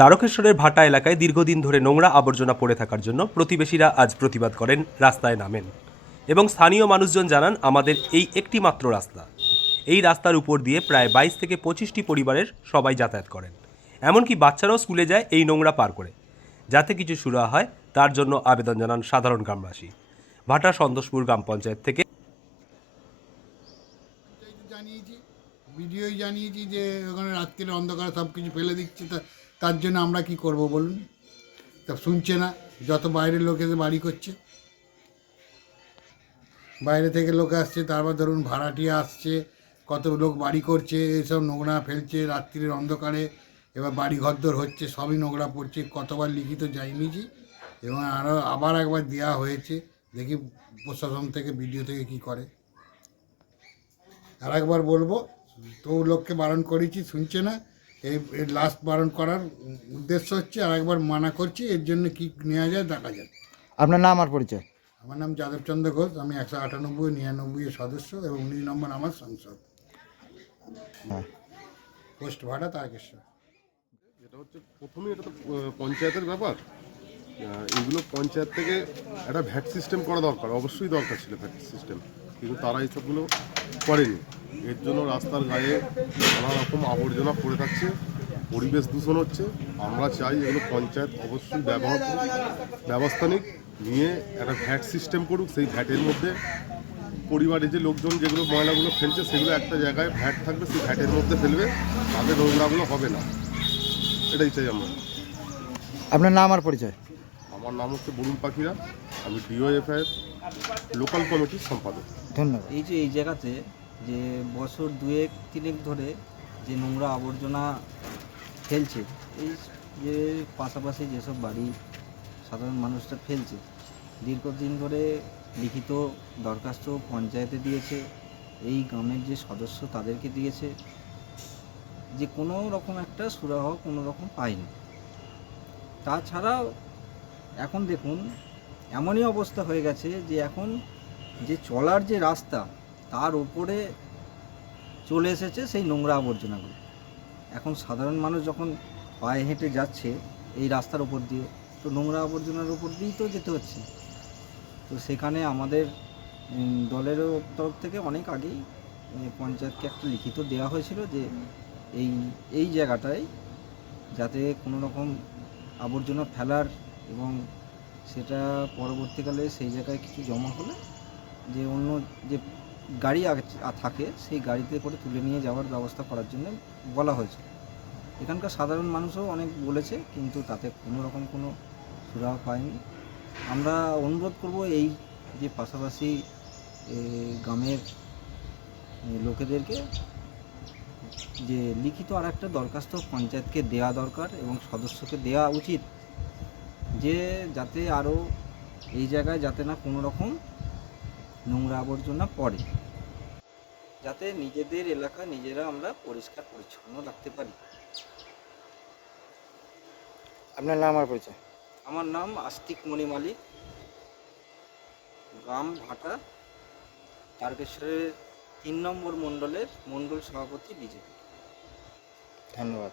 তারকেশ্বরের ভাটা এলাকায় দীর্ঘদিন ধরে নোংরা আবর্জনা পড়ে থাকার জন্য প্রতিবেশীরা আজ প্রতিবাদ করেন, রাস্তায় নামেন। এবং স্থানীয় মানুষজন জানান, আমাদের এই একটি মাত্র রাস্তা। এই রাস্তার উপর দিয়ে প্রায় বাইশ থেকে পঁচিশটি পরিবারের সবাই যাতায়াত করেন। এমনকি বাচ্চারাও স্কুলে যায় এই নোংরা পার করে। যাতে কিছু শুরু হয়, তার জন্য আবেদন জানান সাধারণ গ্রামবাসী। ভাটা সন্তোষপুর গ্রাম পঞ্চায়েত থেকে জানিয়েছি জানিয়েছি যে ওখানে রাত্রিরে অন্ধকারে সব কিছু ফেলে দিচ্ছে। তা তার জন্য আমরা কি করব বলুন? তা শুনছে না, যত বাইরের লোক এসে বাড়ি করছে। বাইরে থেকে লোক আসছে, তারপর ধরুন ভাড়াটিয়া আসছে, কত লোক বাড়ি করছে, এসব নোংরা ফেলছে, রাত্রির অন্ধকারে, এবার বাড়ি ঘরদোর হচ্ছে, সবই নোংরা পড়ছে, কতবার লিখিত জানিয়েছি এবং আরও আবার একবার দেওয়া হয়েছে, দেখি প্রশাসন থেকে ভিডিও থেকে কি করে। আর একবার বলব, তো লোককে বারণ করেছি, শুনছে না এই লাস্ট বারণ করার উদ্দেশ্য হচ্ছে আর একবার মানা করছি এর জন্য কি নেওয়া যায় দেখা যায় আপনার নাম আর পরিচয়? আমার নাম যাদবচন্দ্র ঘোষ আমি একশো আটানব্বই নিরানব্বই এর সদস্য এবং উনিশ নম্বর আমার সংসদ। হ্যাঁ। পোস্ট ভাড়া তারকেশ্বর। এটা হচ্ছে প্রথমে এটা তো পঞ্চায়েতের ব্যাপার। এগুলো পঞ্চায়েত থেকে একটা ভ্যাট সিস্টেম করা দরকার অবশ্যই দরকার ছিল ভ্যাট সিস্টেম কিন্তু তারা এইসবগুলো করেনি। এর জন্য রাস্তার গায়ে নানা রকম আবর্জনা পড়ে থাকছে পরিবেশ দূষণ হচ্ছে। আমরা চাই এগুলো পঞ্চায়েত অবশ্যই ব্যবহার করুক ব্যবস্থা নিক নিয়ে একটা ভ্যাট সিস্টেম করুক। সেই ভ্যাটের মধ্যে পরিবারে যে লোকজন যেগুলো ময়লাগুলো ফেলছে সেগুলো একটা জায়গায় ভ্যাট থাকবে সেই ভ্যাটের মধ্যে ফেলবে। তাদের নোংরাগুলো হবে না। এটাই চাই আমরা। আপনার নাম আর পরিচয়? আমার নাম হচ্ছে বরুণ পাখিরা। আমি ডিওএফআই লোকাল কমিটির সম্পাদক। ধন্যবাদ। এই যে এই জায়গাতে যে বছর দুয়েক, তিনেক ধরে যে নোংরা আবর্জনা ফেলছে, এই যে পাশাপাশি যেসব বাড়ি সাধারণ মানুষরা ফেলছে, দীর্ঘদিন ধরে লিখিত দরখাস্ত পঞ্চায়েতে দিয়েছে, এই গ্রামের যে সদস্য তাদেরকে দিয়েছে, যে কোনো রকম একটা সুরাহ কোনো রকম পায়নি। তাছাড়াও এখন দেখুন, এমনই অবস্থা হয়ে গেছে যে এখন যে চলার যে রাস্তা তার উপরে চলে এসেছে সেই নোংরা আবর্জনাগুলো। এখন সাধারণ মানুষ যখন পায়ে হেঁটে যাচ্ছে, এই রাস্তার উপর দিয়ে, তো নোংরা আবর্জনার উপর দিয়েই তো যেতে হচ্ছে। তো সেখানে আমাদের দলেরও তরফ থেকে অনেক আগেই পঞ্চায়েতকে একটা লিখিত দেওয়া হয়েছিল যে এই এই জায়গাটায় যাতে কোনো রকম আবর্জনা ফেলার এবং সেটা পরবর্তীকালে সেই জায়গায় কিছু জমা হলে যে অন্য যে গাড়ি থাকে, সেই গাড়িতে করে তুলে নিয়ে যাওয়ার ব্যবস্থা করার জন্য বলা হয়েছে। এখানকার সাধারণ মানুষও অনেক বলেছে, কিন্তু তাতে কোনো রকম কোনো সুরাহ পায়নি আমরা অনুরোধ করব এই যে পাশাপাশি গ্রামের লোকেদেরকে যে লিখিত আর একটা দরখাস্ত পঞ্চায়েতকে দেওয়া দরকার এবং সদস্যকে দেওয়া উচিত, যে যাতে আরও এই জায়গায় যাতে না কোনো রকম নোংরা আবর্জনা পড়ে। যাতে নিজেদের এলাকা নিজেরা আমরা পরিষ্কার পরিচ্ছন্ন রাখতে পারি। আপনার নাম আর পরিচয়? আমার নাম আস্তিক মণি মালিক। গ্রাম ভাটা তারকেশ্বরের তিন নম্বর মণ্ডলের মণ্ডল সভাপতি বিজেপি। ধন্যবাদ।